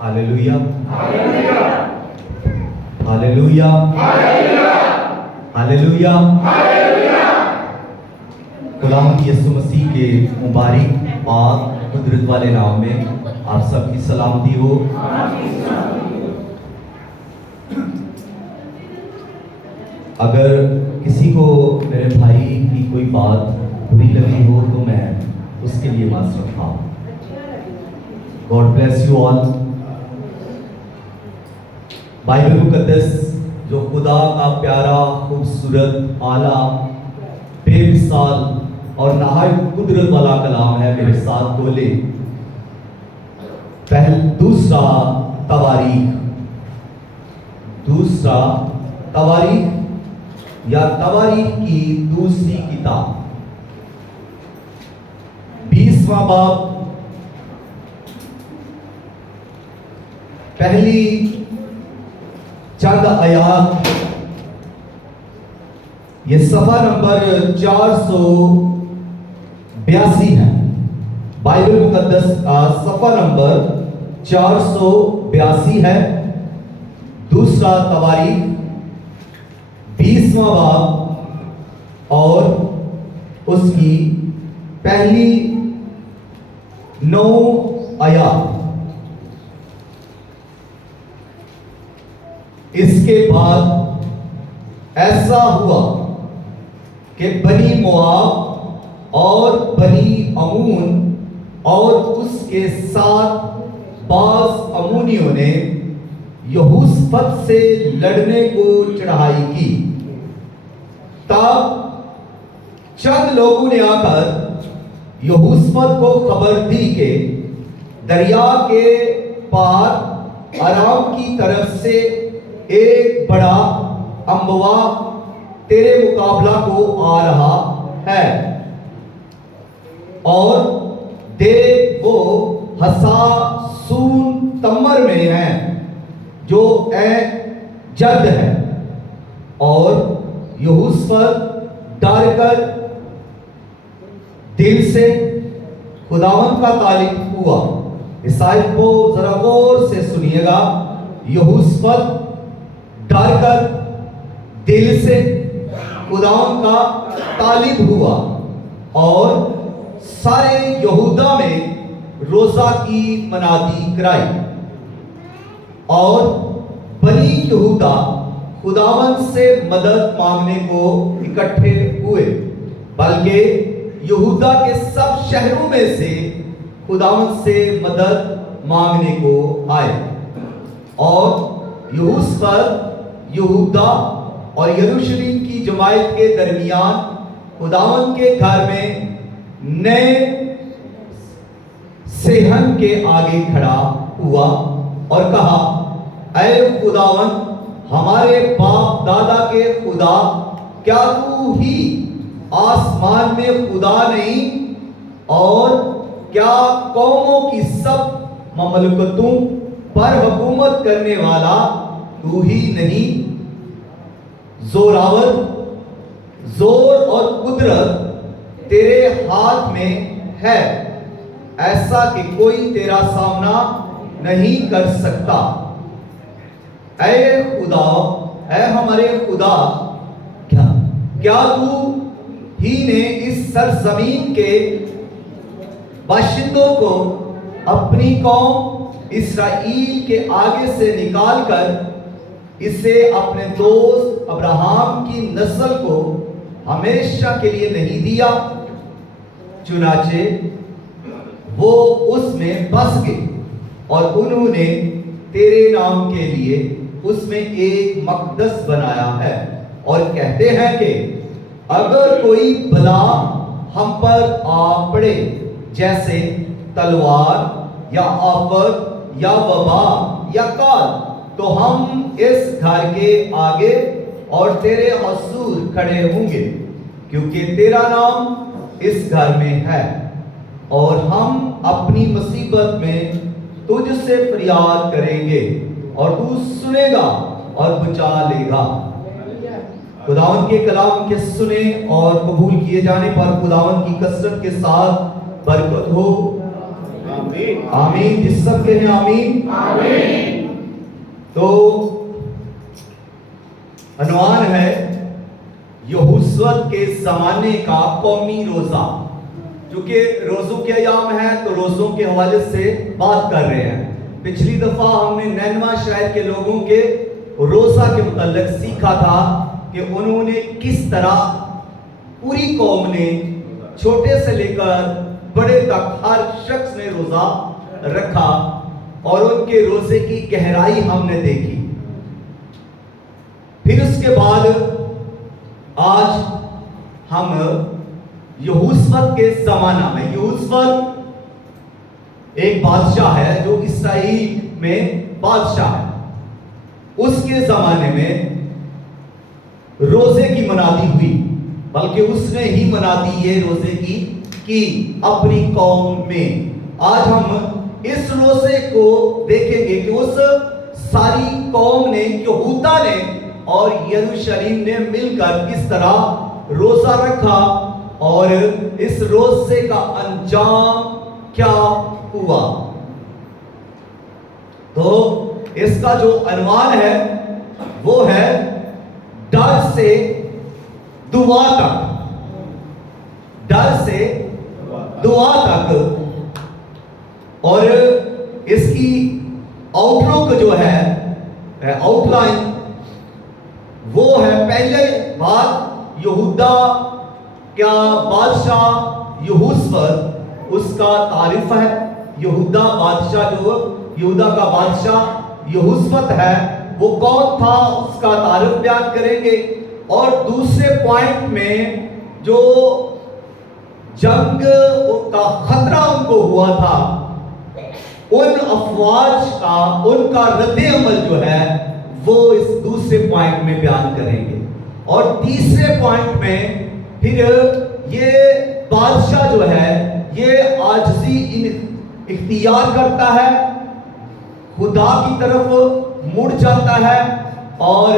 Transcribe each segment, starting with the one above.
Hallelujah, hallelujah, hallelujah. खुदावंद यीशु मसीह के मुबारक पाक कुदरत वाले नाम में आप सबकी सलामती हो। अगर किसी को मेरे भाई की कोई बात बुरी लगी हो तो मैं उसके लिए माफ़ी चाहता हूँ। God bless you all. Bible मुकद्दस जो खुदा का प्यारा, खूबसूरत, आला, बेमिसाल और नहायत कुदरत वाला कलाम है, मेरे साथ बोले। दूसरा तवारीख या तवारीख की दूसरी किताब, 20वां बाब, पहली चंद आयात। ये सफा नंबर 482 है। बाइबल मुकद्दस का सफा नंबर 482 है। दूसरा तवारीख 20वां बाब और उसकी पहली 9 आयात। इसके बाद ऐसा हुआ कि बनी मोआब और बनी अमून और उसके साथ बास अमूनियों ने यहूसफत से लड़ने को चढ़ाई की। तब चंद लोगों ने आकर यहूसफत को खबर दी कि दरिया के पार अराम की तरफ से एक बड़ा अम्बवा तेरे मुकाबला को आ रहा है, और देख वो हसासून तमर में है जो जद है। और यहूसफत डर कर दिल से खुदावंद का तालिब हुआ। इस आयत को जरा गौर से सुनिएगा। यहूसफत डर कर दिल से खुदावंद का तालिब हुआ और सारे यहूदा में रोजा की मनादी कराई। और बनी यहूदा खुदावंद से मदद मांगने को इकट्ठे हुए, बल्कि यहूदा के सब शहरों में से खुदावंद से मदद मांगने को आए। और यहूसफत यहूदा और यरूशलेम की जमायत के दरमियान खुदावंद के घर में नए सेहन के आगे खड़ा हुआ और कहा, ऐ खुदावंद, हमारे बाप दादा के खुदा, क्या तू ही आसमान में खुदा नहीं? और क्या कौमों की सब ममलकतों पर हुकूमत करने वाला तू ही नहीं? जोरावर, जोर और कुदरत तेरे हाथ में है, ऐसा कि कोई तेरा सामना नहीं कर सकता। ऐ खुदा, ऐ हमारे खुदा, क्या तू ही ने इस सरजमीन के बाशिंदों को अपनी कौम इस्राएल के आगे से निकालकर इसे अपने दोस्त अब्राहम की नस्ल को हमेशा के लिए नहीं दिया? चुनाचे वो उसमें बस गए और उन्होंने तेरे नाम के लिए उसमें एक मकदस बनाया है, और कहते हैं कि अगर कोई बला हम पर आ पड़े, जैसे तलवार या आफत या वबा या काल, तो हम इस घर के आगे और तेरे हसूर खड़े होंगे, क्योंकि तेरा नाम इस घर में है, और हम अपनी मुसीबत में तुझसे फरियाद करेंगे और तू सुनेगा और बचा लेगा। खुदावंद के कलाम के सुने और कबूल किए जाने पर खुदावंद की कसरत के साथ बरकत हो। आमीन। जिस सब कहें आमीन। तो अनुमान है यहोशुआ के जमाने का कौमी रोजा। क्योंकि रोजों के अयाम है तो रोजों के हवाले से बात कर रहे हैं। पिछली दफा हमने नैनवा शहर के लोगों के रोजा के मुताल्लिक सीखा था कि उन्होंने किस तरह पूरी कौम ने छोटे से लेकर बड़े तक हर शख्स ने रोजा रखा और उनके रोजे की गहराई हमने देखी। फिर उसके बाद आज हम यहोशुआ के जमाना में, यहोशुआ एक बादशाह है जो इसराइल में बादशाह है, उसके जमाने में रोजे की मनादी हुई, बल्कि उसने ही मनादी ये रोजे की अपनी कौम में। आज हम इस रोजे को देखेंगे कि उस सारी कौम ने, यहूदा ने और यरूशलेम ने मिलकर किस तरह रोजा रखा और इस रोजे का अंजाम क्या हुआ। तो इसका जो अनुमान है वो है डर से दुआ तक, डर से दुआ तक। और इसकी आउटलुक जो है, आउटलाइन वो है, पहले बात यहूदा क्या बादशाह यहोशुआ, उसका तारीफ है। यहूदा बादशाह जो यहूदा का बादशाह यहोशुआ है वो कौन था, उसका तारीफ बयान करेंगे। और दूसरे पॉइंट में जो जंग का खतरा उनको हुआ था, उन अफवाज का उनका रद्द अमल जो है वो इस दूसरे पॉइंट में बयान करेंगे। और तीसरे पॉइंट में फिर ये बादशाह जो है ये आजिज़ी इख्तियार करता है, खुदा की तरफ मुड़ जाता है और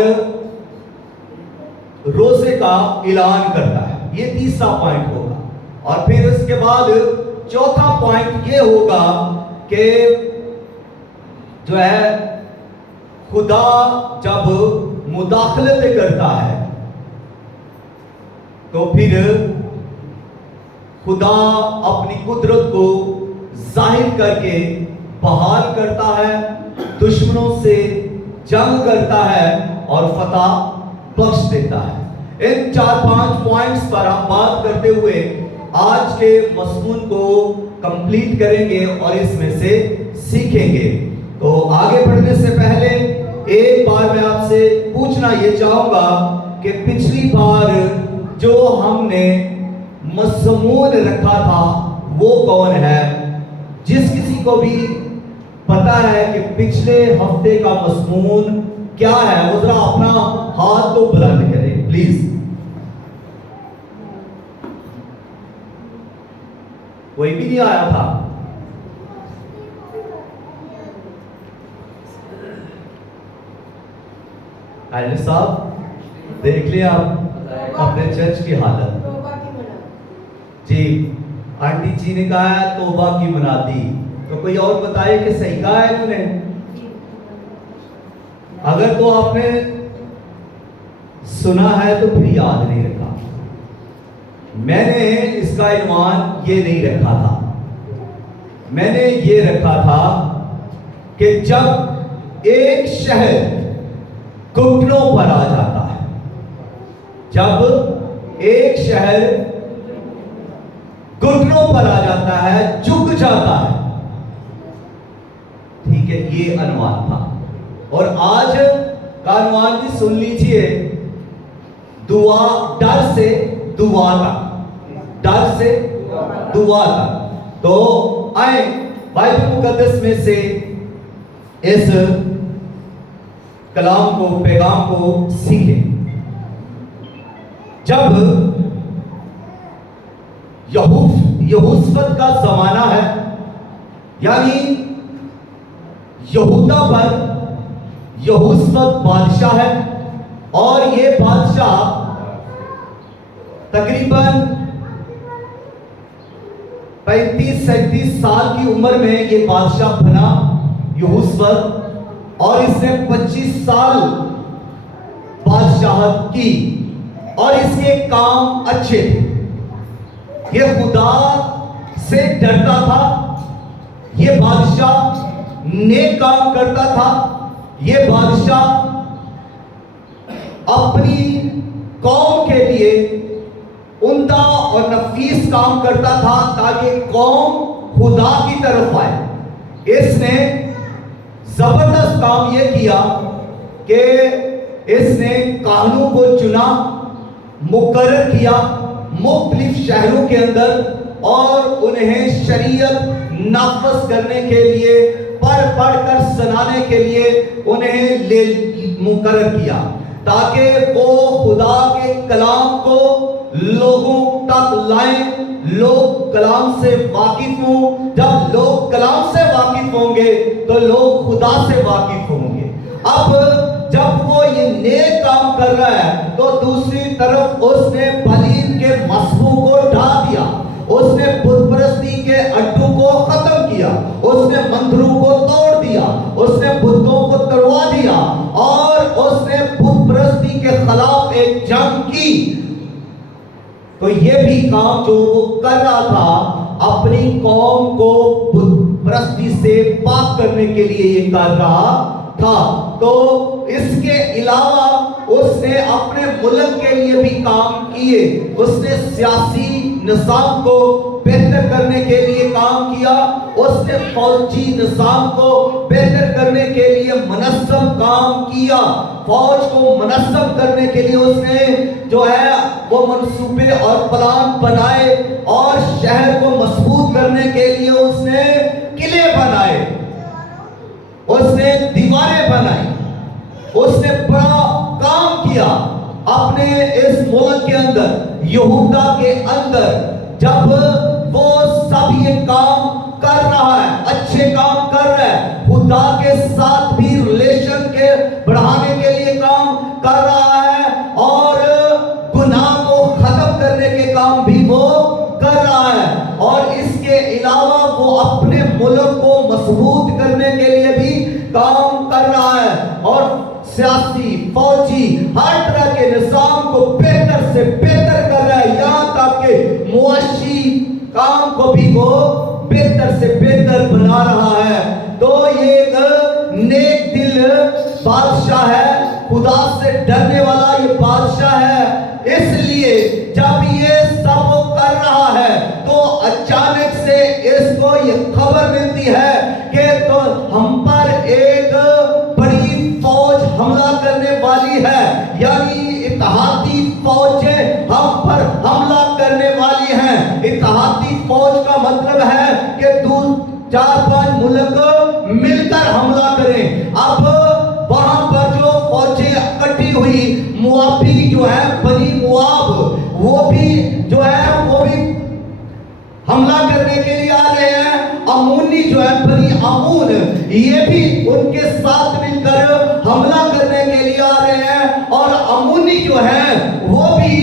रोजे का ऐलान करता है। ये तीसरा पॉइंट होगा। और फिर उसके बाद चौथा पॉइंट ये होगा कि जो है खुदा जब मुदाखलत करता है तो फिर खुदा अपनी कुदरत को जाहिर करके बहाल करता है, दुश्मनों से जंग करता है और फतह बख्श देता है। इन 4-5 पॉइंट्स पर हम बात करते हुए आज के मज़मून को कंप्लीट करेंगे और इसमें से सीखेंगे। तो आगे बढ़ने से पहले एक बार मैं आपसे पूछना ये चाहूंगा कि पिछली बार जो हमने मज़मून रखा था वो कौन है? जिस किसी को भी पता है कि पिछले हफ्ते का मज़मून क्या है वो जरा अपना हाथ तो बुलंद करे प्लीज। कोई भी नहीं आया था? आलिम साहब देख लिया आप अपने चर्च की हालत। जी आंटी जी ने कहा है तौबा की मनादी। तो कोई और बताए कि सही कहा है तूने? अगर तो आपने सुना है तो फिर याद नहीं रखा। मैंने इसका इल्मान ये नहीं रखा था, मैंने ये रखा था कि जब एक शहर घुटनों पर आ जाता है, जब एक शहर घुटनों पर आ जाता है, झुक जाता है, ठीक है, ये अनुमान था। और आज का अनुमान भी सुन लीजिए, दुआ, डर से दुआ तक, डर से दुआ तक। तो आए बाइबल मुकद्दस में से इस कलाम को, पैगाम को सीखें। जब यहोशुआ का जमाना है, यानी यहूदा पर यहोशुआ बादशाह है और ये बादशाह तकरीबन 35-37 साल की उम्र में ये बादशाह बना यहोशुआ। और इसने 25 साल बादशाहत की और इसके काम अच्छे थे। ये खुदा से डरता था, ये बादशाह नेक काम करता था, ये बादशाह अपनी कौम के लिए उम्दा और नफीस काम करता था ताकि कौम खुदा की तरफ आए। इसने जबरदस्त काम यह किया कि इसने कानून को चुना, मुकर्रर किया मुख्तलिफ शहरों के अंदर और उन्हें शरीयत नाफज करने के लिए पढ़ कर सुनाने के लिए उन्हें मुकर्रर किया ताकि वो खुदा के कलाम को लोगों तक लाएं, लोग कलाम से वाकिफ हों। जब लोग कलाम से वाकिफ होंगे तो लोग खुदा से वाकिफ होंगे। अब जब वो ये नेक काम कर रहा है तो दूसरी तरफ उसने बलीन के मसबू को ढा दिया, उसने बुत परस्ती के अड्डू को खत्म किया, उसने मंदिरों को तोड़ दिया, उसने बुतों को तोड़वा दिया और उसने बुत परस्ती के खिलाफ एक जंग की। तो ये भी काम जो वो कर रहा था अपनी कौम को बुत परस्ती से पाक करने के लिए ये कर रहा था। तो इसके अलावा उसने अपने मुल्क के लिए भी काम किए। उसने सियासी निज़ाम को बेहतर करने के लिए काम किया, उसने फौजी निज़ाम को बेहतर करने के लिए मुनज़्ज़म काम किया। फौज को मुनज़्ज़म करने के लिए उसने जो है वो मंसूबे और प्लान बनाए और शहर को मजबूत करने के लिए उसने किले बनाए, उसने दीवारें बनाई, उसने बड़ा काम किया अपने इस मुल्क के अंदर, यहूदा के अंदर। जब वो सब ये काम कर रहा है, अच्छे काम कर रहा है, खुदा के साथ भी रिलेशन के बढ़ाने के लिए काम कर रहा है और गुनाह को खत्म करने के काम भी वो कर रहा है और इसके अलावा वो अपने मुल्क को मजबूत करने के लिए भी काम कर रहा है और सियासी फौजी हर तरह के निज़ाम को बेहतर से बेहतर कर रहा है, यहाँ तक कि मुआशी काम को भी वो बेहतर से बेहतर बना रहा है। तो ये एक नेक दिल बादशाह है, खुदा से डरने वाला ये बादशाह है। इसलिए जब ये सब कर रहा है तो अचानक से इसको ये खबर मिलती है कि तो हम पर एक बड़ी फौज हमला करने वाली है, यानी इत्तेहादी फौजें हम पर हमला करने वाली हैं। इत्तेहादी फौज का मतलब है कि दूर 4-5 मुल्क मिलकर हमला करें। अब वहां पर जो फौजें इकट्ठी हुई, मुआबी जो है बनी मुआब, वो भी जो है वो भी हमला करने के लिए आ रहे हैं। अमूनी जो है बनी अमून, ये भी उनके साथ मिलकर हमला करने के लिए आ रहे हैं और अमूनी जो है वो भी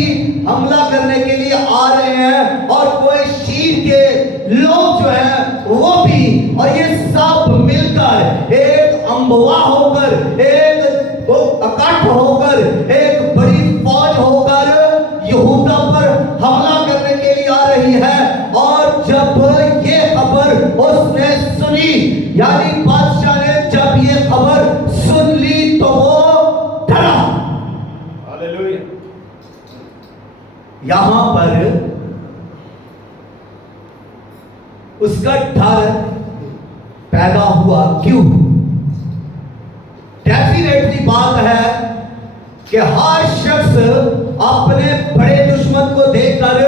हमला करने के लिए आ रहे हैं और कोई शीर के लोग जो है वो भी, और ये सब मिलकर एक अम्बवा होकर, एक इकट्ठ होकर, एक बड़ी फौज होकर यहूदा पर हमला करने के लिए आ रही है। और जब ये खबर उसने सुनी, यानी बादशाह ने जब ये खबर सुन ली तो वो डरा। हालेलुया। यहां पर उसका डर पैदा हुआ। क्यों? डेफिनेटली बात है कि हर शख्स अपने बड़े दुश्मन को देखकर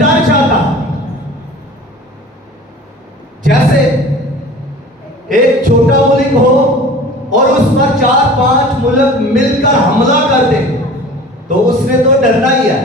डर जाता है। जैसे एक छोटा मुल्क हो और उस पर 4-5 मुल्क मिलकर हमला कर दे तो उसने तो डरना ही है।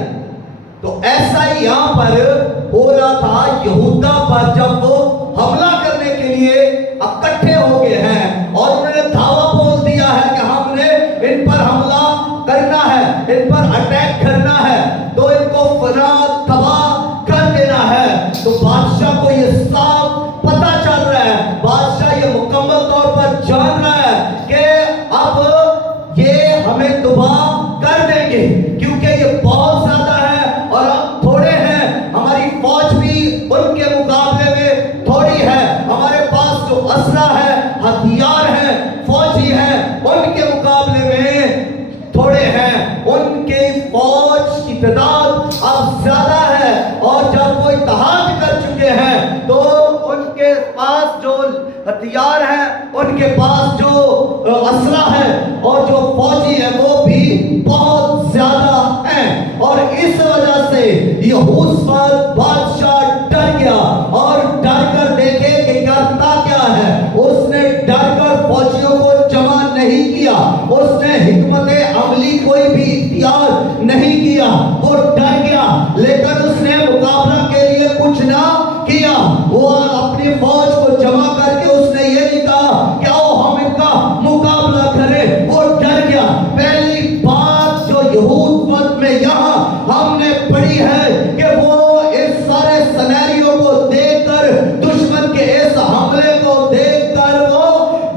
तो ऐसा ही यहां पर हो रहा था यहूदा पर, जब वो हमला करने के लिए इकट्ठे हो गए हैं और उन्होंने दावा बोल दिया है कि हमने इन पर हमला करना है, इन पर अटैक करना है, तो इनको फना तबाह कर देना है। तो बादशाह को ये साफ पता चल रहा है, बादशाह ये मुकम्मल तौर पर जान रहा है कि उनके पास जो असला है और जो फौजी है वो भी बहुत ज्यादा है। और इस वजह से यहोशाफात बादशाह डर गया और डर कर देखे कि करता क्या है। उसने डर कर फौजियों को जमा नहीं किया, उसने हिकमत अमली कोई भी इख्तियार नहीं किया, वो डर गया। लेकिन उसने मुकाबला के लिए कुछ ना किया। वो अपनी फौज को जमा करके उसने ये नहीं कहा कि आओ हम इनका मुकाबला करें, वो डर गया। पहली बात जो यहूद में यहाँ हमने पढ़ी है कि वो इस सारे सिनेरियो को देखकर, दुश्मन के इस हमले को देखकर वो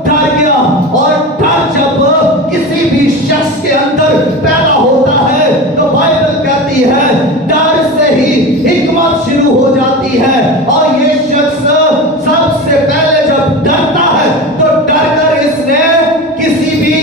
डर गया। और डर जब किसी भी शख्स के अंदर पैदा होता है तो बाइबल कहती है डर से ही हिकमत शुरू हो जाती है। और ये शख्स सबसे पहले जब डरता है तो डर कर इसने किसी भी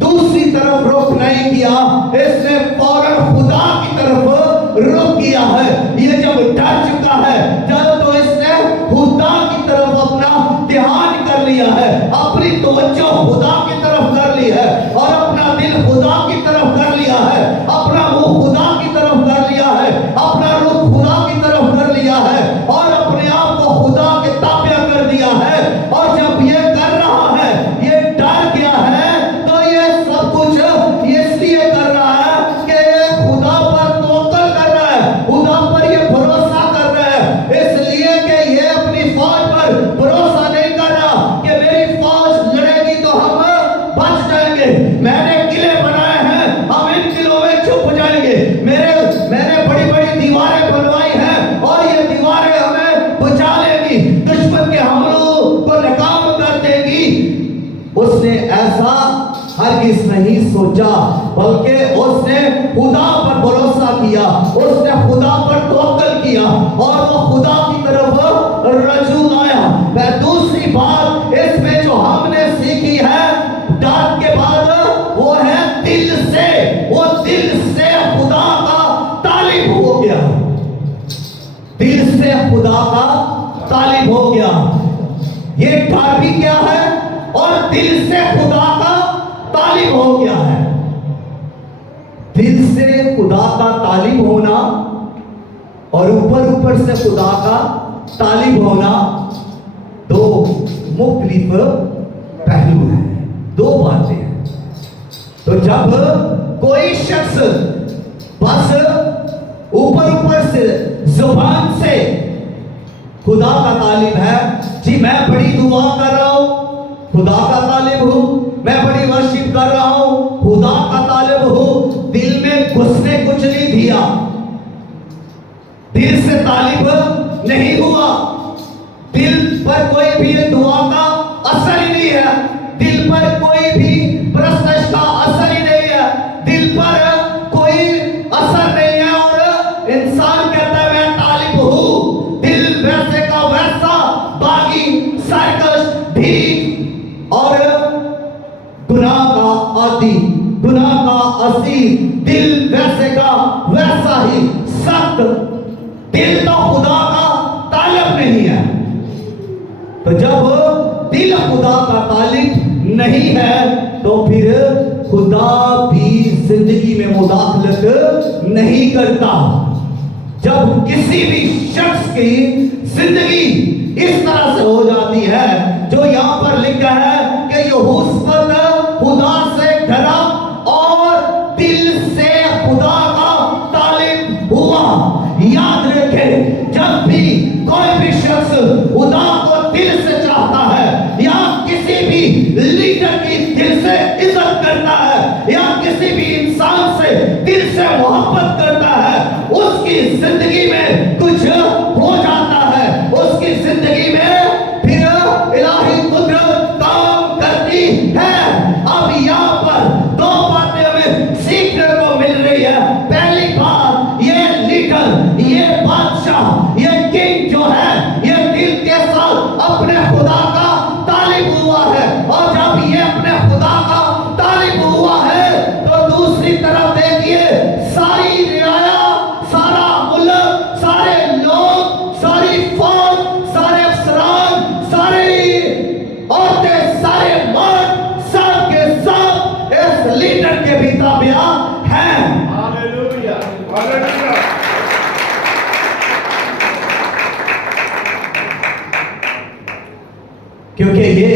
दूसरी तरफ रुख नहीं किया, इसने फौरन खुदा की तरफ रुख किया है। ये जब डर चुका है जब तो इसने खुदा की तरफ अपना ध्यान कर लिया है, अपनी तवज्जो खुदा की तरफ कर ली है और अपना दिल खुदा की तरफ कर लिया है, अपना मुंह खुदा की तरफ कर लिया है, अपना रुख खुदा की तरफ कर लिया है और अपने आप को खुदा के ताबे कर दिया है। और जब ये कर रहा है, ये डर गया है, तो ये सब कुछ इसलिए कर रहा है कि ये खुदा पर तवक्कुल कर रहा है, खुदा पर ये भरोसा कर रहा है। इसलिए कि ये अपनी फौज पर भरोसा नहीं कर रहा कि मेरी फौज लड़ेगी तो हम बच जाएंगे, मैंने किले बनाए हैं, हम इन किलों में छुप जाएंगे, मैंने बड़ी बड़ी दीवारें बनवाई हैं और ये दीवारें हमें बचा लेगी, दुश्मन के हमलों को नाकाम कर देगी। उसने ऐसा हरगिज़ नहीं सोचा, बल्कि उसने खुदा पर भरोसा किया, उसने खुदा पर तवक्कुल किया और वो खुदा की तरफ रजू आया। वह दूसरी बात इसमें जो हमने सीखी है डर के बाद, वो है दिल से, वो दिल से खुदा का तालिब हो गया, दिल से खुदा का तालिब हो गया। ये डर भी क्या है और दिल से खुदा का तालिब हो गया है। दिल से खुदा का तालिब होना और ऊपर से खुदा का तालिब होना दो मुख्तलिफ पहलू हैं, दो बातें हैं। तो जब कोई शख्स बस ऊपर से जुबान से खुदा का तालिब है, जी मैं बड़ी दुआ कर रहा हूं, खुदा का तालिब हूं, मैं बड़ी वर्शिप कर रहा हूं, खुदा का तालिब हूं, दिल में घुसने कुछ नहीं दिया, दिल से तालिब नहीं हुआ, दिल पर कोई भी दुआ का असर ही नहीं है, दिल पर कोई भी प्रस्तश का असर ही नहीं है, दिल पर कोई असर नहीं है और इंसान कहता है मैं तालिब हूं, दिल वैसे का वैसा बागी, सरकश, ढीठ और गुनाह का आदी, गुनाह का असीर, दिल वैसे का वैसा ही सख्त, दिल तो खुदा का तालिब नहीं है। तो जब दिल खुदा का तालिब नहीं है तो फिर खुदा भी जिंदगी में मुदाखलत नहीं करता। जब किसी भी शख्स की जिंदगी इस तरह से हो जाती है जो यहां पर लिखा है कि यहोशाफात खुदा से डरा और दिल से खुदा का तालिब हुआ। याद रखें, जब भी कोई भी शख्स खुदा को दिल से चाहता है या किसी भी लीडर की दिल से इज्जत करता है या किसी भी इंसान से दिल से मोहब्बत करता है, उसकी जिंदगी में कुछ हो जाता है, उसकी जिंदगी में फिर इलाही कुदरत काम करती है। अब यहाँ पर दो बातें हमें सीखने को मिल रही है। पहली बात, ये लीडर, ये बादशाह, ये किंग जो है, ये दिल के साथ अपने खुदा का तालिब हुआ है और जब ये अपने खुदा का तालिब हुआ है तो दूसरी तरफ देखिए सारी क्योंकि ये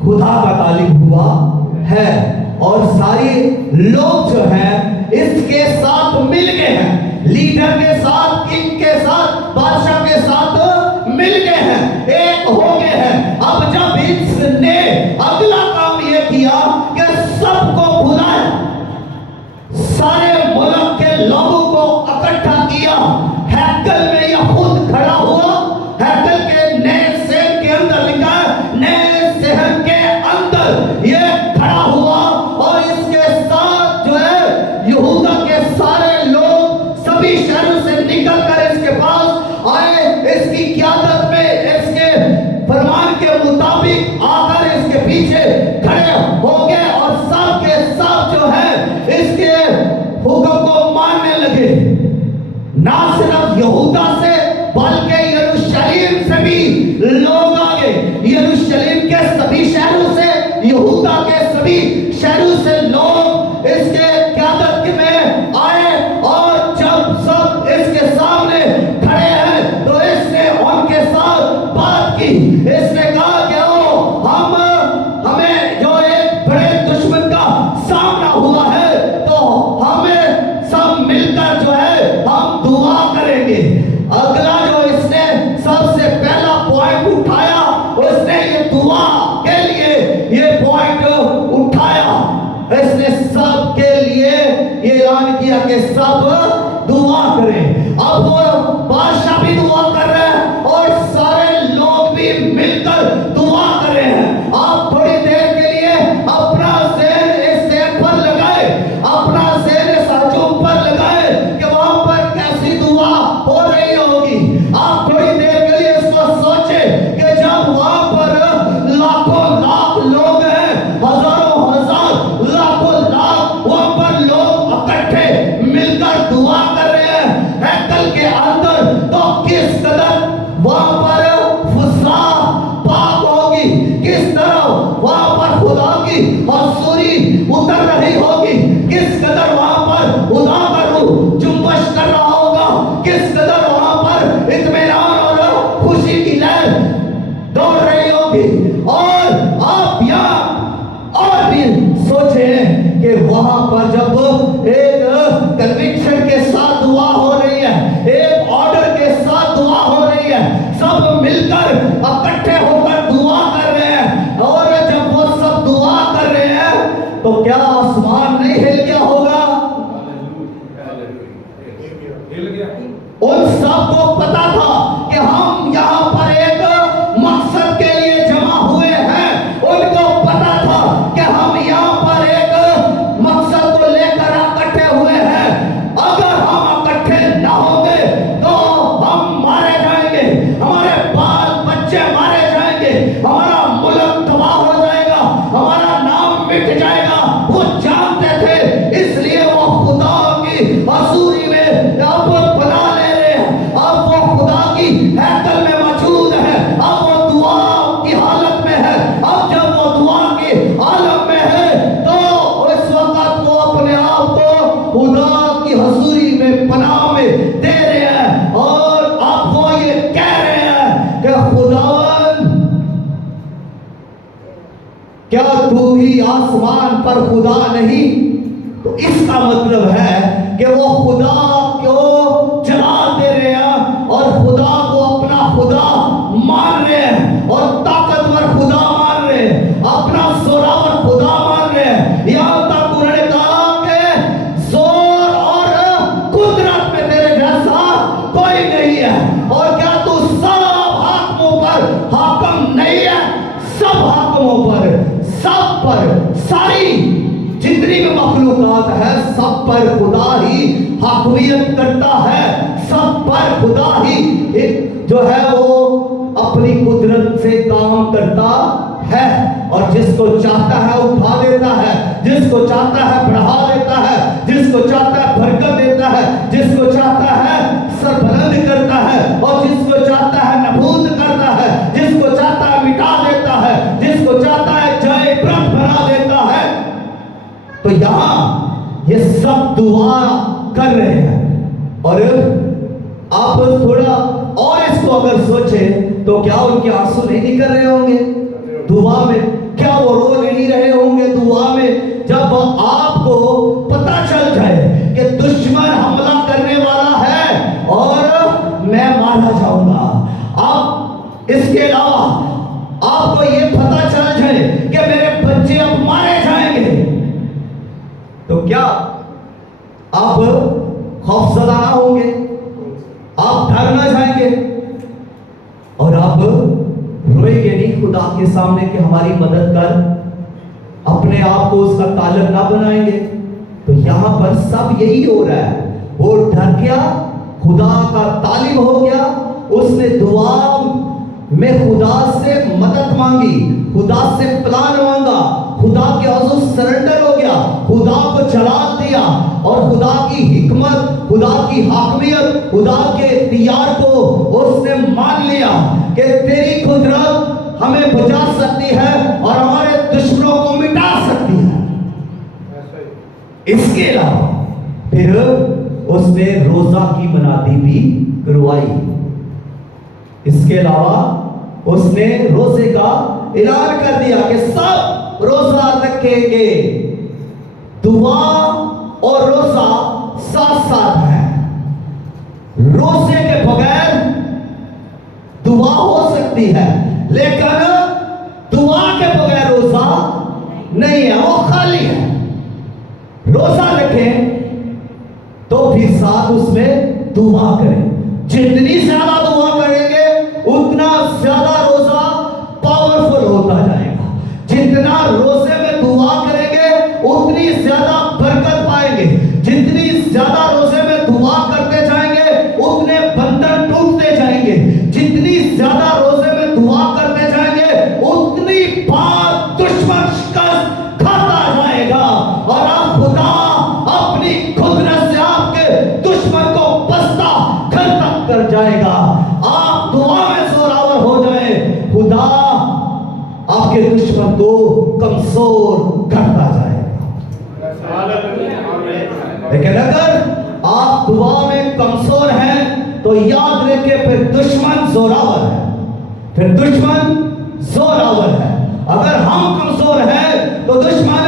खुदा का तालीम हुआ है और सारे लोग जो हैं इसके साथ मिल गए हैं, लीडर के साथ, किंग के साथ, बादशाह के साथ मिल गए हैं, एक हो गए हैं। अब जब इसने अगला काम ये किया कि सबको बुलाया, सारे मुल्क के लोगों को इकट्ठा किया, हैकल में यह खुद खड़ा हुआ, हैकल के नए शहर के अंदर लिखा है, नए शहर के अंदर ये खड़ा हुआ और इसके साथ जो है यहूदा के सारे लोग सभी शहरों से निकलकर इसके पास आए, इसकी क़यादत में, इसके फरमान के मुताबिक आकर इसके पीछे खड़े हो गए और सब के सब जो है इसके हुक्म को मानने लगे। ना सिर्फ यहूदा से बल्कि यरूशलेम से भी लोग आ गए, यरूशलेम के सभी शहरों से, यहूदा के सभी शहरों से लोग इसके क़यादत में आए और जब सब इसके सामने खड़े हैं तो इसने उनके साथ बात की। इसने कहा कि हमें जो एक बड़े दुश्मन का सामना हुआ है तो हमें सब मिलकर जो है हम दुआ करेंगे। अगला जो इसने सबसे पहला पॉइंट उठाया, उसने ये दुआ के लिए ये पॉइंट उठाया। इसने सब के लिए ये ऐलान किया कि सब दुआ करें। अब वो बादशाह भी दुआ कर रहे हैं और सारे लोग भी मिलकर दुआ कर रहे हैं। आप थोड़ी देर के लिए अपना ज़हन इस ज़हन पर लगाए, अपना ज़हन इस हजूम पर लगाए कि वहां पर कैसी दुआ हो रही होगी। आप थोड़ी देर के लिए इसको सोचें कि जब वहां पर लाखों लाख लोग हैं, हजारों हजार, लाखों लाख वहां पर लोग इकट्ठे मिलकर दुआ कर रहे हैं हैकल के अंदर, तो किस कदर वहां पर फुसा पाक होगी, किस तरह वहां पर खुदा की हज़ूरी उतर रही होगी, किस कदर वहां पर खुदा का रूह जुम्बश कर रहा होगा, किस कदर वहां पर इत्मीनान और खुशी की लहर दौड़ रही होगी। और आप यहाँ और भी सोचें कि वहां पर जब एक कन्विक्शन के साथ दुआ हो रही है, एक ऑर्डर के साथ दुआ हो रही है, सब मिलकर इकट्ठे होकर दुआ कर रहे हैं और जब वो सब दुआ कर रहे हैं तो क्या आसमान नहीं हिल गया होगा? उन सबको पता था कि हम यहाँ पर एक मकसद के लिए जमा हुए हैं, उनको पता था कि हम यहाँ पर एक मकसद को लेकर इकट्ठे हुए हैं। अगर हम इकट्ठे न होंगे तो हम मारे जाएंगे, हमारे बाल बच्चे मारे जाएंगे, हमारा मुल्क तबाह हो जाएगा, हमारा नाम मिट जाएगा। वो जानते थे, इसलिए वो खुदा की हज़ूरी में अब बना ले रहे हैं। अब वो खुदा की हैकल में मौजूद है, अब वो दुआ की हालत में है। अब जब वो दुआ की हालत में है तो इस वक्त वो अपने आप को खुदा की हज़ूरी में पनाह में दे रहे हैं और अब वो ये कह रहे हैं कि खुदावन, क्या तू ही आसमान पर खुदा नहीं? तो इसका मतलब है कि वो खुदा को जलाल दे रहे हैं और खुदा को अपना खुदा मान रहे हैं और ताकतवर खुदा मान रहे हैं, अपना जोरावर खुदा मान रहे हैं। यहाँ तक उन्होंने कहा कि जोर और कुदरत में तेरे जैसा कोई नहीं है और क्या तू सब हाकिमों पर हाकिम नहीं है? सब हाकिमों पर, सब पर, सारी जितनी भी मखलूकात है सब पर खुदा ही हाकिमियत करता है, सब पर खुदा ही एक जो है वो अपनी कुदरत से काम करता है और जिसको चाहता है उठा देता है, जिसको चाहता है बढ़ा देता है, जिसको चाहता है बरकत देता है, जिसको चाहता है सरबलंद करता है और जिसको चाहता है नबूद करता है, जिसको चाहता है मिटा देता है, जिसको चाहता है जय प्रभ बना देता है। तो यहाँ ये सब दुआ कर रहे हैं और आप थोड़ा और इसको अगर सोचें तो क्या उनके आंसू नहीं निकल रहे होंगे दुआ में? क्या वो रो नहीं रहे होंगे दुआ में? जब आपको पता चल जाए कि दुश्मन हमला करने वाला है और मैं मारा जाऊंगा, अब इसके अलावा आपको ये पता चल जाए कि मेरे बच्चे अब मारे जाएंगे, तो क्या आप खौफजदा ना होंगे? आप डर ना जाएंगे और आप रोएंगे नहीं खुदा के सामने कि हमारी मदद कर, अपने आप को उसका तालब ना बनाएंगे? तो यहां पर सब यही हो रहा है। वो डर गया, खुदा का तालिब हो गया, उसने दुआ में खुदा से मदद मांगी, खुदा से प्लान मांगा, खुदा के हुजूर सरेंडर हो गया, खुदा को जलाल दिया और खुदा की हिकमत, खुदा की हाकमियत, खुदा के इख्तियार को उसने मान लिया कि तेरी कुदरत हमें बचा सकती है और हमारे दुश्मनों को मिटा सकती है। इसके अलावा फिर उसने रोजा की मनादी भी करवाई। इसके अलावा उसने रोजे का ऐलान कर दिया कि सब रोजा रखेंगे। दुआ और रोजा साथ साथ है। रोजे के बगैर दुआ हो सकती है, लेकिन दुआ के बगैर रोजा नहीं है, वो खाली है। रोजा रखें तो फिर साथ उसमें दुआ करें। जितनी ज्यादा दुआ करेंगे उतना ज्यादा रोजा पावरफुल होता जाएगा। जितना रोजे में दुआ करेंगे उतनी ज्यादा बरकत पाएंगे। जितनी ज्यादा रोजे में दुआ करते जाएंगे उतने बंधन टूटते जाएंगे। जितनी ज्यादा रोजे में दुआ करते जाएंगे उतनी बार दुश्मन शिकस्त खाता जाएगा और आप खुदा अपनी कुदरत से आपके दुश्मन को बस्ता घर तक कर जाएगा। आप दुआ में जोरावर हो जाए, खुदा आपके दुश्मन को कमजोर करता जाएगा। लेकिन अगर आप दुआ में कमजोर हैं तो याद रखिए फिर दुश्मन जोरावर है, फिर दुश्मन जोरावर है। अगर हम कमजोर हैं तो दुश्मन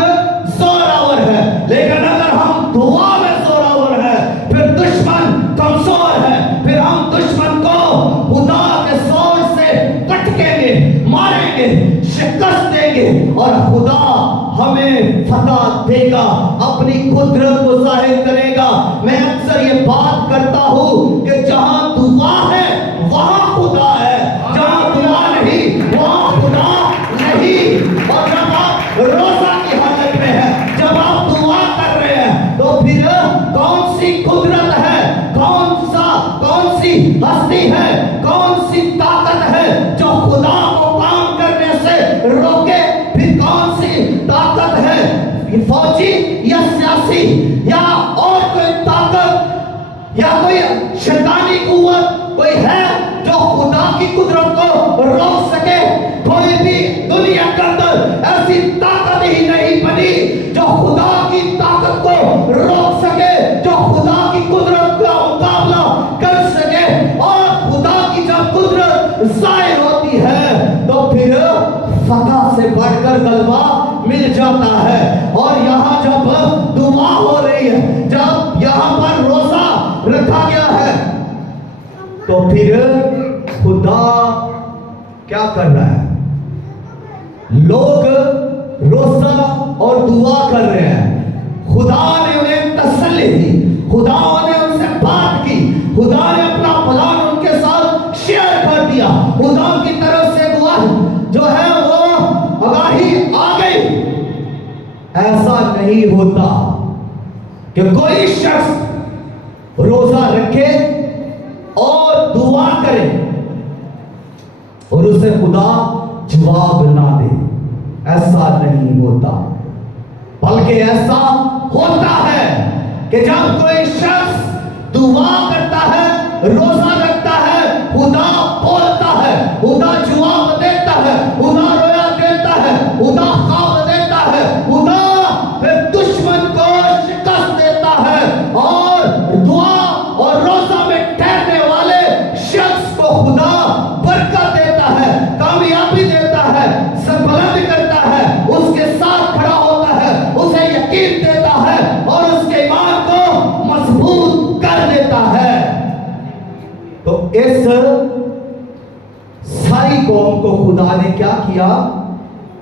जोरावर है, लेकिन अगर हम दुआ में जोरावर है फिर दुश्मन कमजोर है। फिर हम दुश्मन को खुदा के जोर से पटकेंगे, मारेंगे, शिकस्त देंगे और खुदा हमें फतह देगा, अपनी कुदरत को जाहिर करेगा। मैं अक्सर ये बात करता हूं कि जहां दुआ है वहां खुदा है, जहां दुआ नहीं वहां खुदा नहीं। और जब आप रोजा की हालत में है, जब आप दुआ कर रहे हैं, तो फिर कौन सी कुदरत है, कौन सी हस्ती है, कौन सी ताकत है जो खुदा को काम करने से रोके? फिर कौन सी ताकत है, फौजी या सियासी या और कोई ताकत या कोई शैतानी कुव्वत कोई है जो खुदा की कुदरत को रोक सके? कोई भी दुनिया के अंदर ऐसी ताकत ही नहीं बनी जो खुदा की ताकत को रोक सके, जो खुदा की कुदरत का मुकाबला कर सके। और खुदा की जब कुदरत जाहिर होती है तो फिर फतह से बढ़कर गलबा मिल जाता है। और यहाँ जब दुआ हो रही है, जब यहाँ पर रोजा रखा गया है, तो फिर खुदा क्या कर रहा है? लोग रोजा और दुआ कर रहे हैं। खुदा ने उन्हें तसल्ली दी, खुदा ने उनसे बात की, खुदा ने अपना प्लान उनके साथ शेयर कर दिया। खुदा की तरफ से दुआ जो है वो आगाही आ गई। ऐसा नहीं होता कि कोई शख्स रोजा रखे और दुआ करे और उसे खुदा जवाब ना दे। ऐसा नहीं होता, बल्कि ऐसा होता है कि जब कोई शख्स दुआ करता है, रोजा रखता है, खुदा बोलता है, खुदा जवाब देता है, खुदा रोया देता है, खुदा ख्वाब देता है, खुदा फिर दुश्मन को शिकस्त देता है। और दुआ और रोजा में ठहरने वाले शख्स को खुदा बरकत देता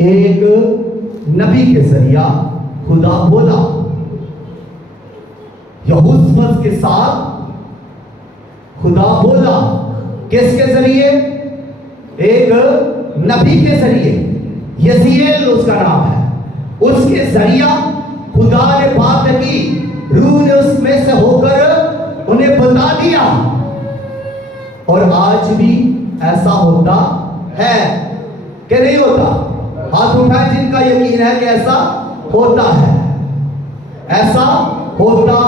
एक नबी के जरिया खुदा बोला। यहोशू के साथ खुदा बोला किसके जरिए? एक नबी के जरिए, यसीएल उसका नाम है। उसके जरिया खुदा ने बात की, रूह ने उसमें से होकर उन्हें बता दिया। और आज भी ऐसा होता है कि नहीं होता? हाथ उठाएं जिनका यकीन है कि ऐसा होता है, ऐसा होता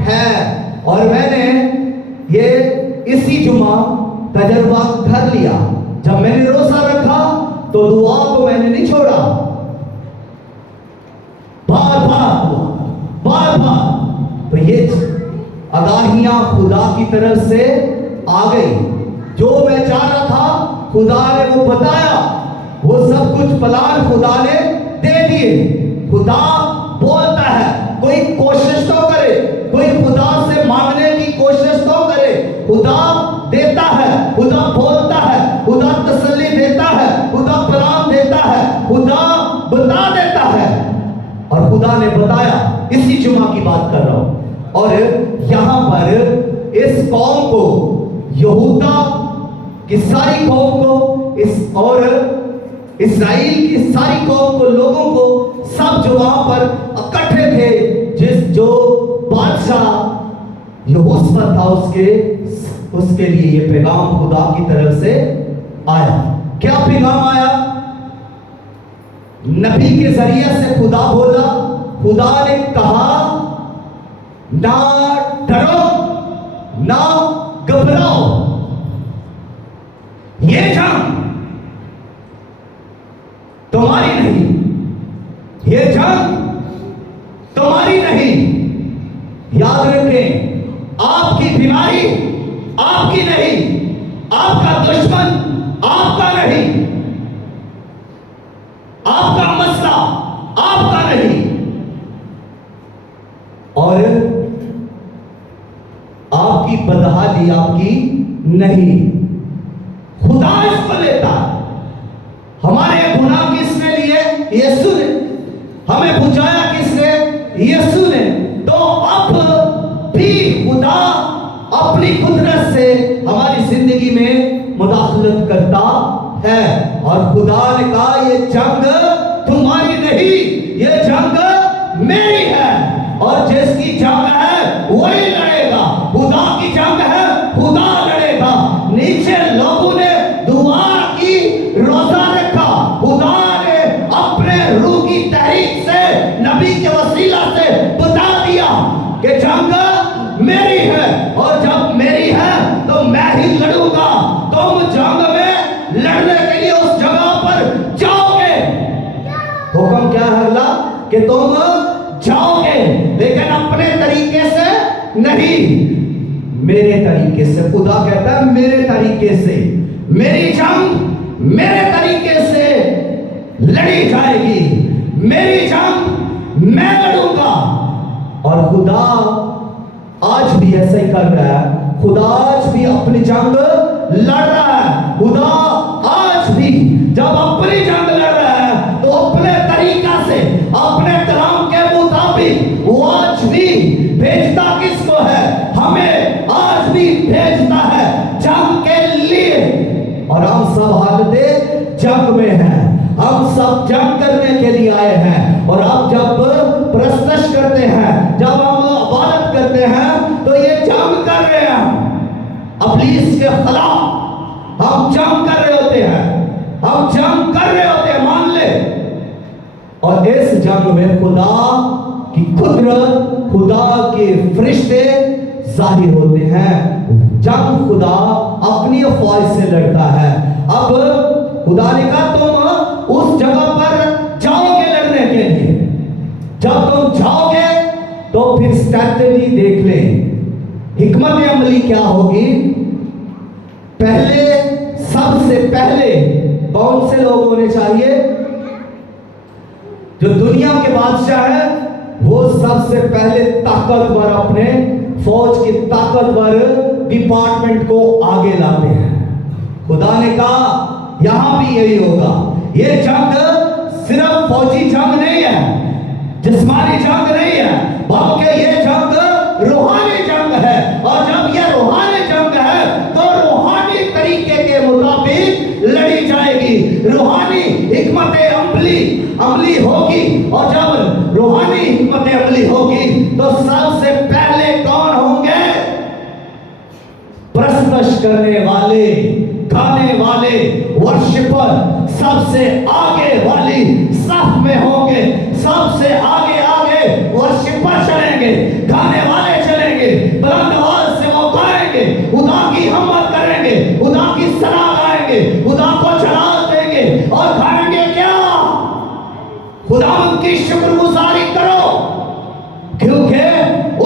है। और मैंने ये इसी जुमा तजर्बा कर लिया। जब मैंने रोजा रखा तो दुआ को मैंने नहीं छोड़ा, बार बार तो ये आगाहियां खुदा की तरफ से आ गई। जो मैं चाह रहा था खुदा ने वो बताया, वो सब कुछ प्लान खुदा ने दे दिए। खुदा बोलता है, कोई कोशिश तो करे, कोई खुदा से मांगने की कोशिश तो करे। खुदा देता है, खुदा बोलता है, खुदा तसल्ली देता है, खुदा प्लान देता है, खुदा बता देता है। और खुदा ने बताया, इसी जुमा की बात कर रहा हूं। और यहां पर इस कौम को, यहूदा की सारी कौम को, इस और इस्राएल की सारी कौम को, लोगों को, सब जो वहां पर इकट्ठे थे, जो बादशाह यहोशू था, उसके लिए ये पैगाम खुदा की तरफ से आया। क्या पैगाम आया? नबी के जरिए से खुदा बोला। खुदा ने कहा, ना डरो, ना घबराओ, ये जंग तुम्हारी नहीं, ये जंग तुम्हारी नहीं। याद रखें, आपकी बीमारी आपकी नहीं, आपका दुश्मन आपका नहीं, आपका मसला आपका नहीं। और आपकी बदहाली आपकी नहीं, खुदा इसको लेता है। हमारे गुनाह किसने लिए? यीशु ने। हमें बुझाया किसने? यीशु ने। तो अब भी खुदा अपनी कुदरत से हमारी जिंदगी में मुदाखलत करता है। और खुदा ने कहा, ये जंग तुम्हारी नहीं, ये जंग मेरी है। और जिसकी जंग है वही लड़ेगा। खुदा की जंग है, खुदा लड़ेगा। नीचे लोगों ने दुआ की, रोजा रखा। खुदा ने अपने रूह की तहरीक से, नबी के वसीला से बता दिया कि जंग मेरी है। और जब मेरी है तो मैं ही लड़ूंगा। तुम जंग में लड़ने के लिए उस जगह पर जाओगे। हुक्म क्या है अल्लाह? कि तुम जाओगे, लेकिन अपने तरीके से नहीं, मेरे तरीके से। खुदा कहता है, मेरे तरीके से, मेरी जंग मेरे तरीके से लड़ी जाएगी, मेरी जंग मैं लड़ूंगा। और खुदा आज भी ऐसा ही कर रहा है। खुदा आज भी अपनी जंग लड़ रहा है। खुदा आज भी जब अपनी जंग लड़ रहा है तो अपने तरीका से, अपने कलाम के मुताबिक वो आज भी भेजता किसको है? हमें आज भी भेजता है जंग के लिए। और हम सब हालत जंग में हैं, हम सब जंग करने के लिए आए हैं। और अब जब प्रस्तश करते हैं, जब हम इबादत करते हैं, तो ये जंग कर रहे हैं इब्लीस के खिलाफ। हम जंग कर रहे होते हैं, हम जंग कर रहे होते हैं, मान ले। और इस जंग में खुदा की कुदरत, खुदा के फरिश्ते जाहिर होते हैं। जंग खुदा अपनी अफवाज से लड़ता है। अब खुदा ने कहा, तुम उस जगह पर जाओगे लड़ने के लिए। जब तुम जाओगे तो फिर स्ट्रैटेजी देख लें, हिकमत अमली क्या होगी। पहले, सबसे पहले कौन से लोग होने चाहिए? जो दुनिया के बादशाह है, वो सबसे पहले ताकतवर, अपने फौज के ताकतवर डिपार्टमेंट को आगे लाते हैं। खुदा ने कहा यहां भी यही होगा। ये जंग सिर्फ फौजी जंग नहीं है, जिस्मानी जंग नहीं है, बल्कि ये जंग रूहानी जंग है। और जब ये रूहानी जंग है तो रूहानी तरीके के मुताबिक लड़ी जाएगी, रूहानी हिकमत अमली होगी। और जब रूहानी हिकमत अमली होगी तो सबसे पहले कौन होंगे? प्रस्तुत करने वाले, गाने वाले, वर्शिपर सबसे आगे वाली सफ में होंगे। सबसे आगे वर्शिपर चलेंगे, गाने वाले चलेंगे, बुलंद आवाज से वो गाएंगे, खुदा की हमद करेंगे, खुदा की सलाह गाएंगे, खुदा को जलाल देंगे और गाएंगे क्या? खुदावंद की शुक्रगुजारी करो, क्योंकि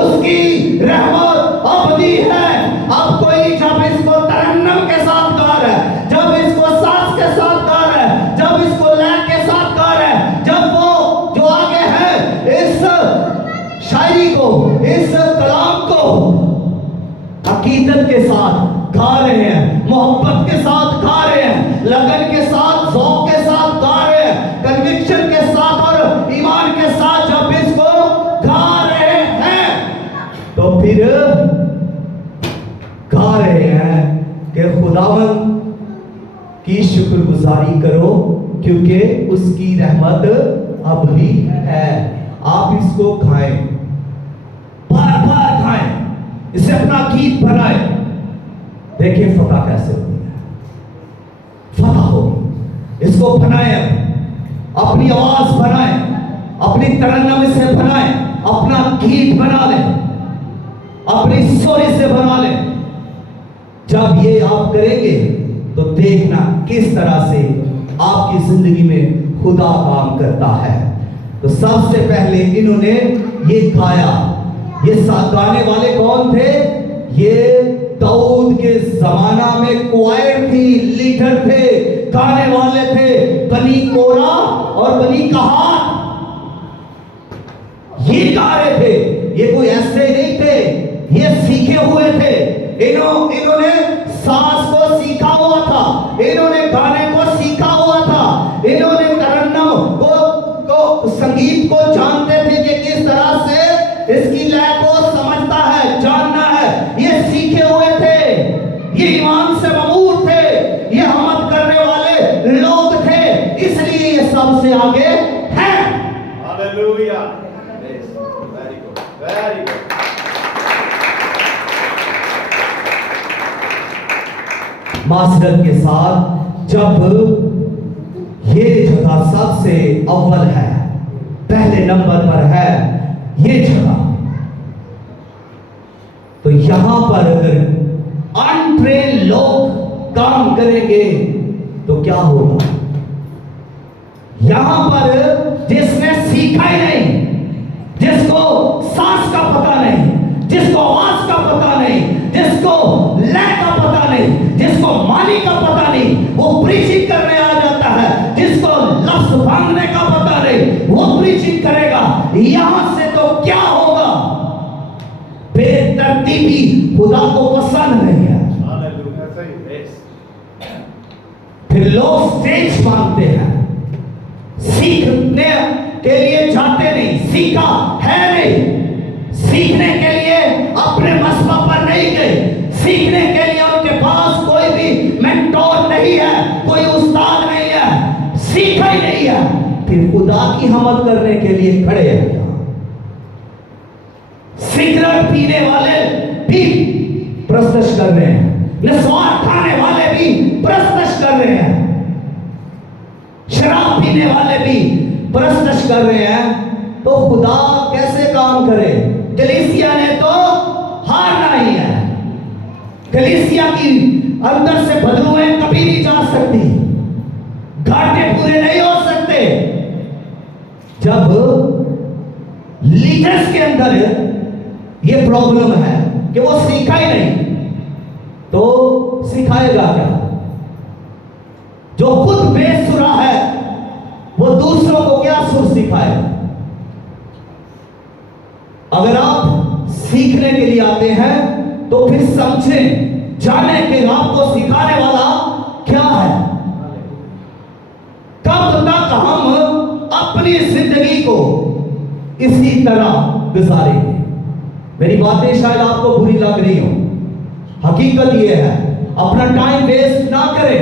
उसकी रहमत अबदी है। अब कोई जब इसको तरन्नुम के साथ गा रहा है, जब इसको सास के साथ गा रहा है, जब इसको लय के साथ गा रहा है, जब वो जो आगे है इस शायरी को, इस कलाम को अकीदत के साथ गा रहे हैं, मोहब्बत के साथ गा रहे हैं, लगन के साथ, ज़ौक़ के साथ गा रहे हैं, कन्विक्शन के साथ और ईमान के साथ जब इसको गा रहे हैं तो फिर गा रहे हैं कि खुदावंद की शुक्रगुजारी करो क्योंकि उसकी रहमत अबदी है। आप इसको गाएं, बार बार गाएं, इसे अपना गीत बनाएं। देखिए फतह कैसे होती है, फतह होगी। इसको बनाएं, अपनी आवाज बनाएं, अपनी तरन्नुम से बनाएं, अपना गीत बना लें, अपनी स्टोरी से बना लें। जब ये आप करेंगे तो देखना किस तरह से आपकी जिंदगी में खुदा काम करता है। तो सबसे पहले इन्होंने ये गाया। ये गाने वाले कौन थे? ये दाऊद के जमाना में क्वायर थी, लीडर थे, गाने वाले थे, बनी कोरा और बनी कहात, ये गा रहे थे। ये कोई ऐसे नहीं थे, ये सीखे हुए थे। इन्होंने सांस को सीखा हुआ था, इन्होंने गाने को सीखा हुआ था, इन्होंने तरन्नुम को संगीत को जानते थे कि किस तरह से इसकी लय को समझता है, जानना है। ये सीखे हुए थे, ये ईमान से ममूर थे, ये हमद करने वाले लोग थे, इसलिए ये सबसे आगे हैं। Hallelujah, very good, very good. मासरत के साथ जब ये जगह सबसे अव्वल है, पहले नंबर पर है ये जगह, तो यहां पर अगर अनट्रेन लोग काम करेंगे तो क्या होगा? यहां पर जिसने सीखा ही नहीं, जिसको सांस का पता नहीं, जिसको आवाज का पता नहीं, जिसको लय का पता नहीं, जिसको मानी का पता नहीं, वो प्रीचिंग करने आ जाता है। जिसको लफ्ज बांधने का पता नहीं, वो प्रीचिंग करेगा। यहां से तो क्या होगा? बेतरतीबी खुदा को पसंद नहीं है। फिर लोग स्टेज मांगते हैं, सीखने के लिए जाते नहीं, सीखा है नहीं, सीखने के लिए अपने मसला पर नहीं गए, सीखने के लिए उनके पास कोई भी मेंटोर नहीं है, कोई उस्ताद नहीं है, सीखा ही नहीं है, फिर खुदा की हमद करने के लिए खड़े हैं। सिगरेट पीने वाले भी प्रस्तुत कर रहे हैं, नस्वार खाने वाले भी प्रस्तुत कर रहे हैं, शराब पीने वाले भी प्रस्तुत कर रहे हैं। तो खुदा कैसे काम करे? कलीसिया ने तो हारना ही है। कलीसिया की अंदर से बदबूएं कभी नहीं जा सकती, घाटे पूरे नहीं हो सकते। जब लीडर्स के अंदर ये प्रॉब्लम है कि वो सीखा ही नहीं, तो सिखाएगा क्या? जो खुद बेसुरा है वो दूसरों को क्या सुर सिखाएगा? अगर आप सीखने के लिए आते हैं तो फिर समझें, जाने कि आपको सिखाने वाला क्या है। कब तक हम अपनी जिंदगी को इसी तरह गुजारेंगे। मेरी बातें शायद आपको बुरी लग रही हो, हकीकत यह है अपना टाइम वेस्ट ना करें।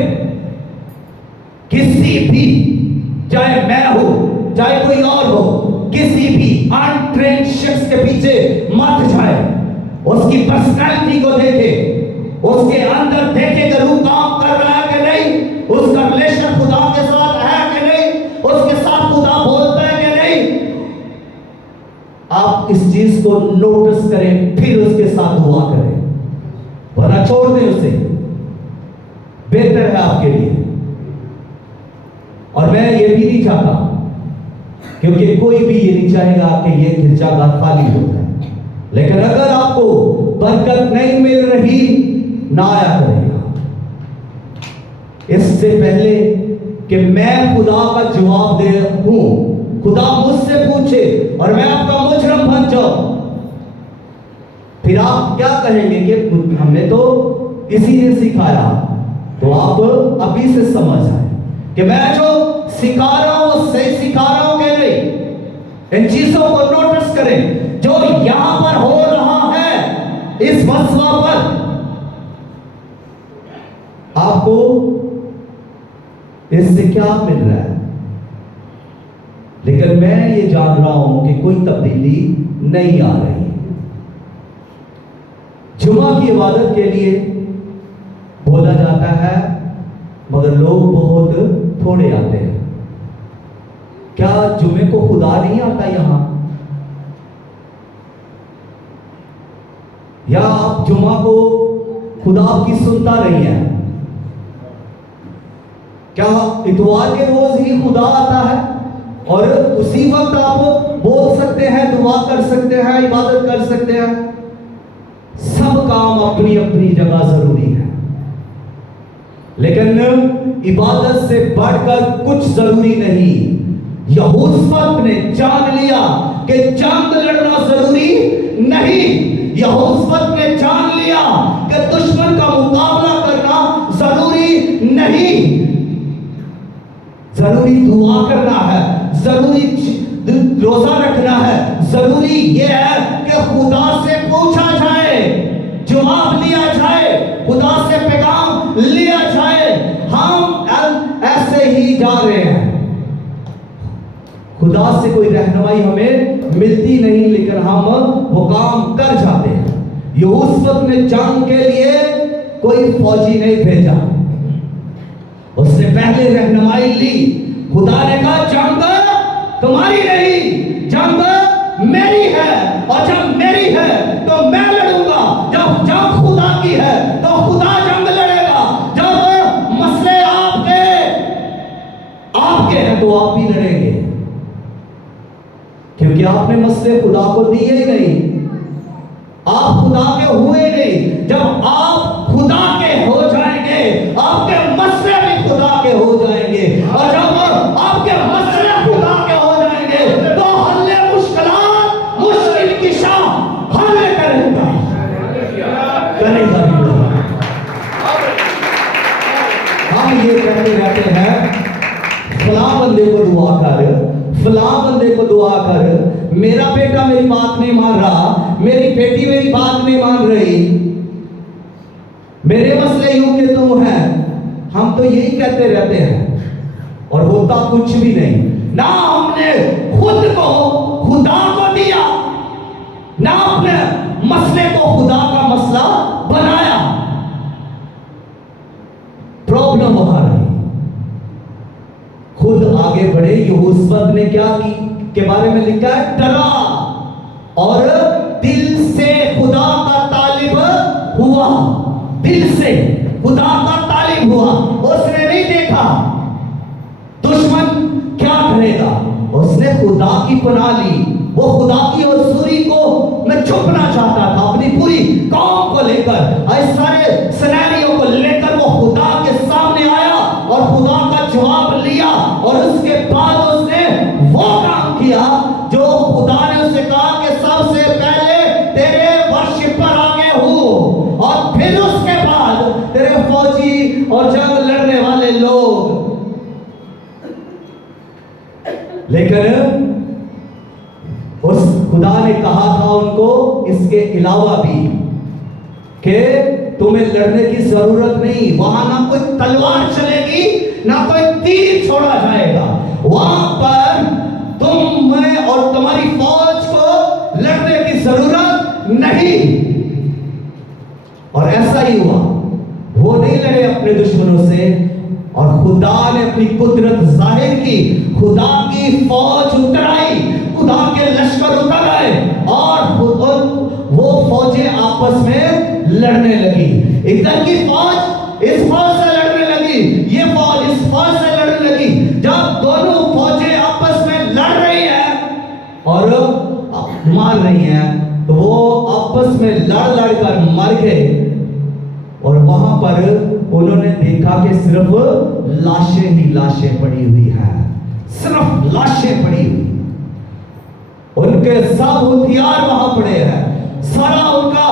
किसी भी, चाहे मैं हो चाहे कोई और हो, किसी भी अनट्रेन्ड शख्स के पीछे मत जाए। उसकी पर्सनैलिटी को देखे, उसके अंदर देखे कि वो काम कर रहा है कि नहीं, उसका रिलेशन खुदा के साथ है कि नहीं, उसके साथ खुदा बोलता है कि नहीं। आप इस चीज को नोटिस करें, फिर उसके साथ दुआ करें, वरना छोड़ दें उसे, बेहतर है आपके लिए। और मैं ये भी नहीं चाहता, क्योंकि कोई भी ये नहीं चाहेगा कि ये गिरजाघर खाली हो जाए। लेकिन अगर आपको बरकत नहीं मिल रही, ना आया करेगा। इससे पहले कि मैं खुदा का जवाब दे हूं, खुदा मुझसे पूछे और मैं आपका मुजरम बन जाऊं, फिर आप क्या कहेंगे कि हमने तो इसी ने सिखाया। तो आप अभी से समझ आए कि मैं जो सिखा रहा हूं सही सिखा रहा हूं कि नहीं। इन चीजों को नोटिस करें जो यहां पर हो रहा है इस मसला पर। आपको इससे क्या मिल रहा है? लेकिन मैं ये जान रहा हूं कि कोई तब्दीली नहीं आ रही। जुमा की इबादत के लिए बोला जाता है, मगर लोग बहुत थोड़े आते हैं। क्या जुमे को खुदा नहीं आता यहां? या आप जुमा को खुदा की सुनता नहीं है? क्या इतवार के रोज ही खुदा आता है और उसी वक्त आप बोल सकते हैं, दुआ कर सकते हैं, इबादत कर सकते हैं? सब काम अपनी अपनी जगह जरूरी है, लेकिन इबादत से बढ़कर कुछ जरूरी नहीं। यहोशप्पत ने जान लिया कि जंग लड़ना जरूरी नहीं। यहोशप्पत ने जान लिया कि दुश्मन का मुकाबला करना जरूरी नहीं। जरूरी दुआ करना है, जरूरी रोजा रखना है, जरूरी यह है कि खुदा से पूछा जाए, जवाब लिया जाए, खुदा से पैगाम लिया जाए। हम ऐसे ही जा रहे हैं, खुदा से कोई रहनुमाई हमें मिलती नहीं, लेकिन हम वो काम कर जाते हैं। यहोशप्पत ने जंग के लिए कोई फौजी नहीं भेजा, उसने पहले रहनुमाई ली। खुदा ने कहा जंग तुम्हारी नहीं, जंग मेरी है, और जब मेरी है तो मैं लड़ूंगा। जब जंग खुदा की है तो खुदा जंग लड़ेगा। जब मसले आपके हैं तो आप भी लड़ेंगे, क्योंकि आपने मसले खुदा को दिए ही नहीं, आप खुदा के हुए नहीं। जब आप खुदा के हो जाएंगे, आपके मसले भी खुदा के हो जाएंगे, और जब आपके मसले खुदा के हो जाएंगे तो हल्ले मुश्किल की शाम हल्ले करेगा। हम ये कहते रहते हैं फलां बंदे को दुआ कर, फलां बंदे को दुआ कर, मेरा बेटा मेरी बात नहीं मान रहा, मेरी बेटी मेरी बात नहीं मान रही, मेरे मसले यूं के तुम हैं। हम तो यही कहते रहते हैं और होता कुछ भी नहीं। ना हमने खुद को खुदा को दिया, ना अपने मसले को खुदा का मसला बनाया। प्रॉब्लम वहां रही, खुद आगे बढ़े। यहोशप्पत ने क्या की के बारे में लिखा है, डरा और दिल से खुदा का तालिब हुआ। दिल से खुदा का तालिब हुआ। उसने नहीं देखा दुश्मन क्या करेगा, उसने खुदा की पनाह ली। वो खुदा की हजूरी को मैं छुपना चाहता था, अपनी पूरी कौम को लेकर, इस सारे सिनेरियो को लेकर वो खुदा के सामने आया और खुदा का जवाब लिया। और उसके बाद उसने वो काम किया जो खुदा ने उसे कहा कि सबसे पहले तेरे वर्शिप पर आगे हूं, और फिर उसके बाद तेरे फौजी और जंग लड़ने वाले लोग। लेकिन उस खुदा ने कहा था उनको इसके अलावा भी कि तुम्हें लड़ने की जरूरत नहीं, वहां ना कोई तलवार चलेगी ना कोई तीर छोड़ा जाएगा, वहां पर तुम, मैं और तुम्हारी फौज को लड़ने की जरूरत नहीं। और ऐसा ही हुआ, वो नहीं लड़े अपने दुश्मनों से, और खुदा ने अपनी कुदरत जाहिर की, खुदा की फौज उतर आई, खुदा के लश्कर उतर आए, और वो फौजें आपस में लड़ने लगी। इधर की फौज इस फौज से लड़ने लगी, ये फौज इस फौज से लड़ने लगी। जब दोनों फौजें आपस में लड़ रही हैं और मार रही हैं, तो वो आपस में लड़ लड़कर मर गए। और वहां पर उन्होंने देखा कि सिर्फ लाशें ही लाशें पड़ी हुई हैं, सिर्फ लाशें पड़ी हुई, उनके सब हथियार वहां पड़े हैं, सारा उनका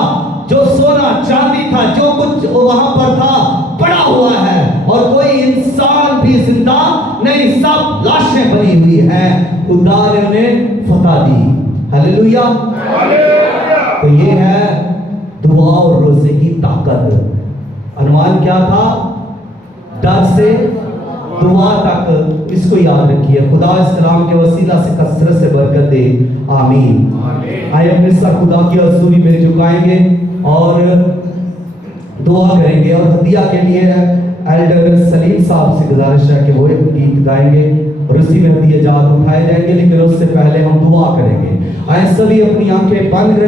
जो सोना चांदी था, जो कुछ वहां पर था, पड़ा हुआ है, और कोई इंसान भी जिंदा नहीं, सब लाशें भरी हुई हैं। खुदा ने उन्हें फतह दी। हालेलुया। तो ये है दुआ और रोजे की ताकत। अनुमान क्या था? डर से दुआ तक। इसको याद रखिए। खुदा इस्लाम के वसीला से कसरत से बरकत दे। आमीन। आइए अपने सर खुदा की हजूरी में झुकाएंगे और दुआ करेंगे। और हदिया के लिए एल्डर सलीम साहब से गुजारिश है कि वो एक गीत गाएंगे और उसी में हदिया जात उठाए जाएंगे, लेकिन उससे पहले हम दुआ करेंगे। आइए सभी अपनी आंखें बंद करें।